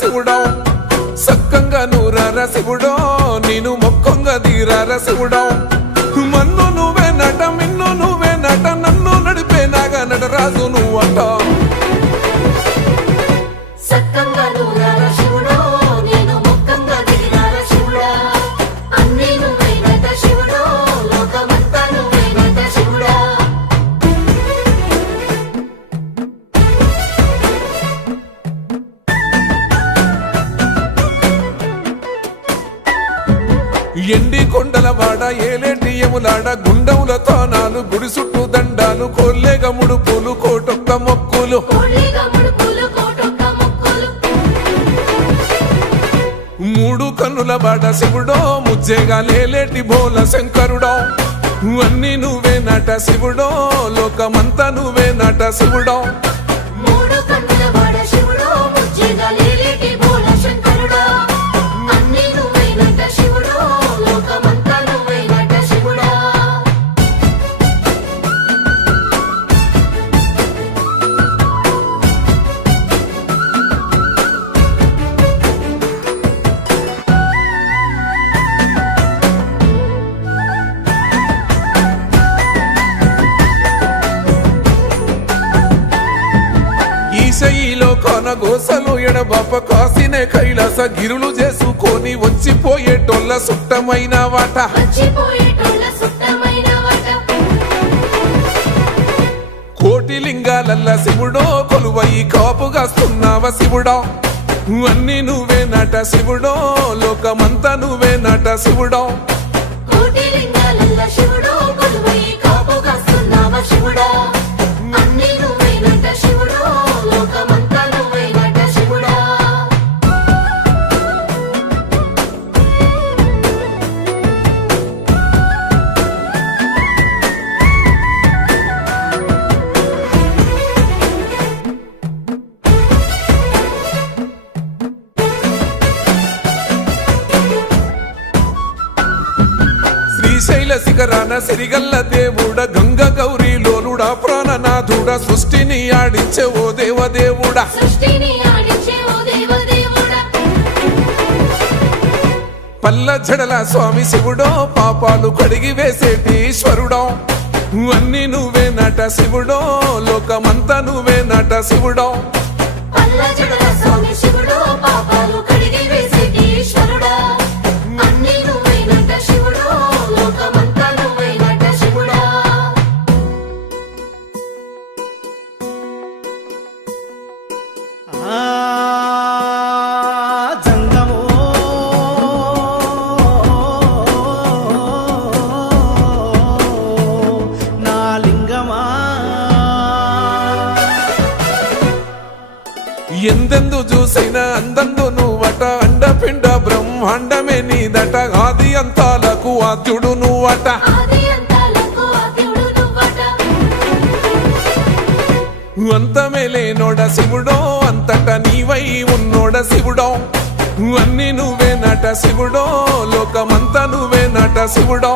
శివుడో సక్కంగా నూరార శివుడో నేను మొక్కంగా దీరార శివుడో మన్ను నువ్వే నట మిన్ను నువ్వే నట నన్ను నడిపే నాగా నటరాజు నువ్వంట ఎండి కొండల వాడ ఏలేటి యములాడ గుండములతో నాలు గుడి చుట్టూ దండాలు కొల్లేగ ముడుపులు కోటొక్క మొక్కులు మూడు కన్నుల బాడ శివుడో ముజ్జేగా లేలేటి బోల శంకరుడో అన్ని నువ్వే నట శివుడో లోకమంతా నువ్వే నట శివుడో ఈశయిలో కొనగోసలు ఎడబాప కాసినే కైలాస గిరులు చేసుకొని వచ్చిపోయేటోళ్ళ సుట్టమైన వాట కోటి లింగాలల్ల శివుడో కొలువయి కాపుగాస్తున్నావ శివుడో అన్ని నువ్వే నట శివుడో లోకమంతా నువ్వే నట శివుడో శ్రీశైల శిఖరాన సిరిగల్ల దేవుడ గంగ గౌరీ లోలుడా ప్రాణనాథుడా సృష్టిని ఆడించే ఓ దేవదేవుడా పల్ల జడల స్వామి శివుడో పాపాలు కడిగి వేసేటి ఈశ్వరుడో అన్ని నువ్వే నట శివుడో లోకమంతా నువ్వే నట శివుడో ఎందెందు చూసైనా అందందు నువ్వట అండపిండ బ్రహ్మాండమే నీదట ఆది అంతాలకు ఆద్యుడు నువ్వట అంతమే లేనోడ శివుడో అంతట నీవై ఉన్నోడ శివుడో అన్ని నువ్వే నట శివుడో లోకమంతా నువ్వే నట శివుడో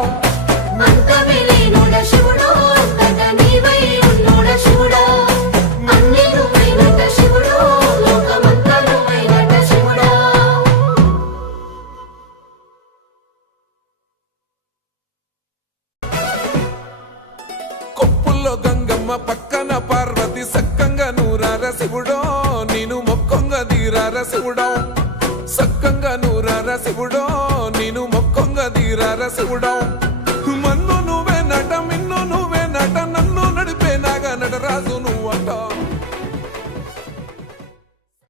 గంగమ్మ పక్కన పార్వతి సక్కంగా నూరార శివుడో నేను మొక్కంగా దీరార శివుడో సక్కంగా నూరార శివుడో నేను మొక్కంగా దీరార శివుడో మన్ను